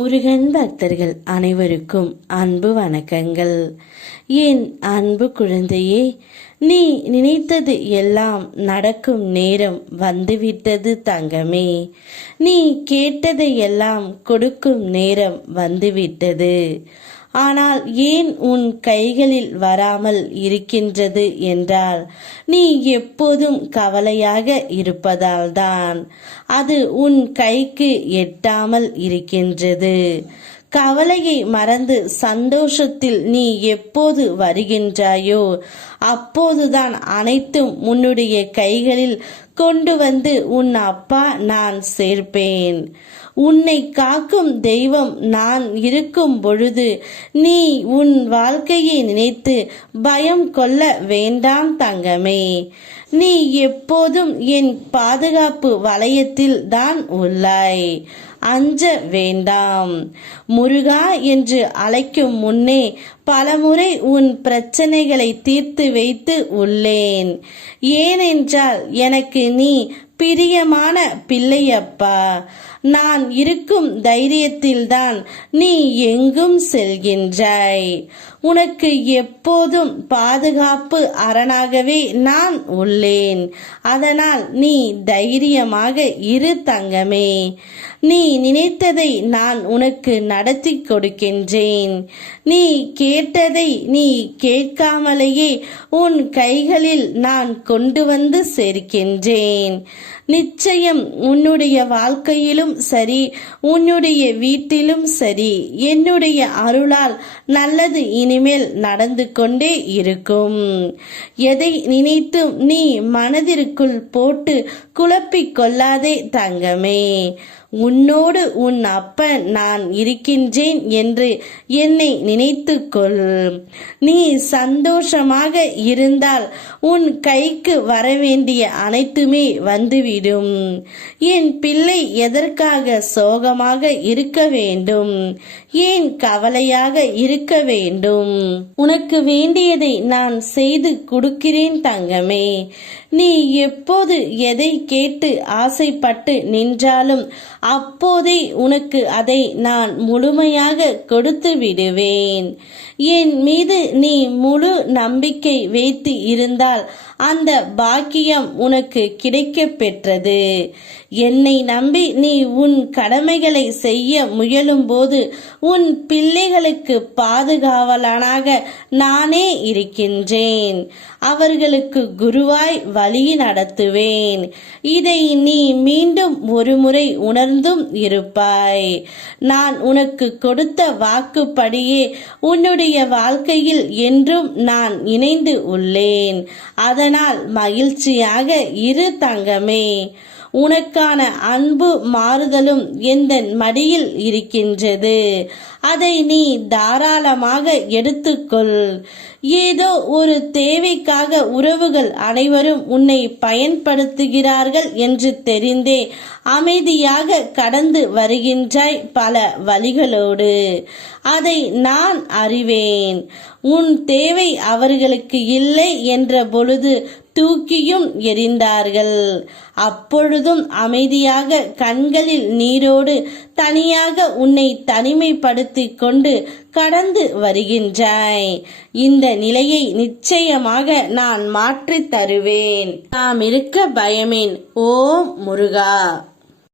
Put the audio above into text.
முருகன் பக்தர்கள் அனைவருக்கும் அன்பு வணக்கங்கள். என் அன்பு குழந்தையே, நீ நினைத்தது எல்லாம் நடக்கும் நேரம் வந்துவிட்டது தங்கமே. நீ கேட்டதை எல்லாம் கொடுக்கும் நேரம் வந்துவிட்டது. ஆனால் ஏன் உன் கைகளில் வராமல் இருக்கின்றது என்றால், நீ எப்போதும் கவலையாக இருப்பதால்தான். அது உன் கைக்கு எட்டாமல் இருக்கின்றது. கவலையை மறந்து சந்தோஷத்தில் நீ எப்போது வருகின்றாயோ அப்போதுதான் அனைத்தும் உன்னுடைய கைகளில் கொண்டு வந்து உன் அப்பா நான் சேர்ப்பேன். உன்னை காக்கும் தெய்வம் நான் இருக்கும் பொழுது நீ உன் வாழ்க்கையை நினைத்து பயம் கொள்ள வேண்டாம் தங்கமே. நீ எப்போதும் என் பாதுகாப்பு வளையத்தில் தான் உள்ளாய். அஞ்ச வேண்டாம். முருகா என்று அழைக்கும் முன்னே பலமுறை உன் பிரச்சனைகளை தீர்த்து வைத்து உள்ளேன். ஏனென்றால் எனக்கு நீ பிரியமான பிள்ளையப்பா. நான் இருக்கும் தைரியத்தில்தான் நீ எங்கும் செல்கின்றாய். உனக்கு எப்போதும் பாதுகாப்பு அரணாகவே நான் உள்ளேன். அதனால் நீ தைரியமாக இரு தங்கமே. நீ நினைத்ததை நான் உனக்கு நடத்தி கொடுக்கின்றேன். நீ கேட்டதை நீ கேட்காமலேயே உன் கைகளில் நான் கொண்டு வந்து சேர்க்கின்றேன். நிச்சயம் உன்னுடைய வாழ்க்கையிலும் சரி, உன்னுடைய வீட்டிலும் சரி, என்னுடைய அருளால் நல்லது இனிமேல் நடந்து கொண்டே இருக்கும். எதை நினைத்தும் நீ மனதிற்குள் போட்டு குழப்பிக் கொள்ளாதே தங்கமே. உன்னோடு உன் அப்பன் நான் இருக்கின்றேன் என்று என்னை நினைத்துக்கொள். நீ சந்தோஷமாக இருந்தால் உன் கைக்கு வரவேண்டிய அனைத்துமே வந்துவிடும். என் பிள்ளை எதற்காக சோகமாக இருக்க வேண்டும்? ஏன் கவலையாக இருக்க வேண்டும்? உனக்கு வேண்டியதை நான் செய்து கொடுக்கிறேன் தங்கமே. நீ எப்போது எதை கேட்டு ஆசைப்பட்டு நின்றாலும் அப்போதே உனக்கு அதை நான் முழுமையாக கொடுத்து விடுவேன். என் மீது நீ முழு நம்பிக்கை வைத்து இருந்தால் அந்த பாக்கியம் உனக்கு கிடைக்க பெற்றது. என்னை நம்பி நீ உன் கடமைகளை செய்ய முயலும் போது உன் பிள்ளைகளுக்கு பாதுகாவலனாக நானே இருக்கின்றேன். அவர்களுக்கு குருவாய் வழி நடத்துவேன். இதை நீ மீண்டும் ஒரு முறை உணர்ந்தும் இருப்பாய். நான் உனக்கு கொடுத்த வாக்குப்படியே உன்னுடைய வாழ்க்கையில் என்றும் நான் இணைந்து உள்ளேன். அதனால் மகிழ்ச்சியாக இரு தங்கமே. உனக்கான அன்பு மாறுதலும் எந்த மடியில் இருக்கின்றது. அதை நீ தாராளமாக எடுத்துக்கொள். ஏதோ ஒரு தேவைக்காக உறவுகள் அனைவரும் உன்னை பயன்படுத்துகிறார்கள் என்று தெரிந்தே அமைதியாக கடந்து வருகின்றாய் பல வழிகளோடு. அதை நான் அறிவேன். உன் தேவை அவர்களுக்கு இல்லை என்ற பொழுது தூக்கியும் எறிந்தார்கள். அப்பொழுதும் அமைதியாக கண்களில் நீரோடு தனியாக உன்னை தனிமைப்படுத்தி கொண்டு கடந்து வருகின்றாய். இந்த நிலையை நிச்சயமாக நான் மாற்றித் தருவேன். நாம் இருக்க பயமேன். ஓம் முருகா.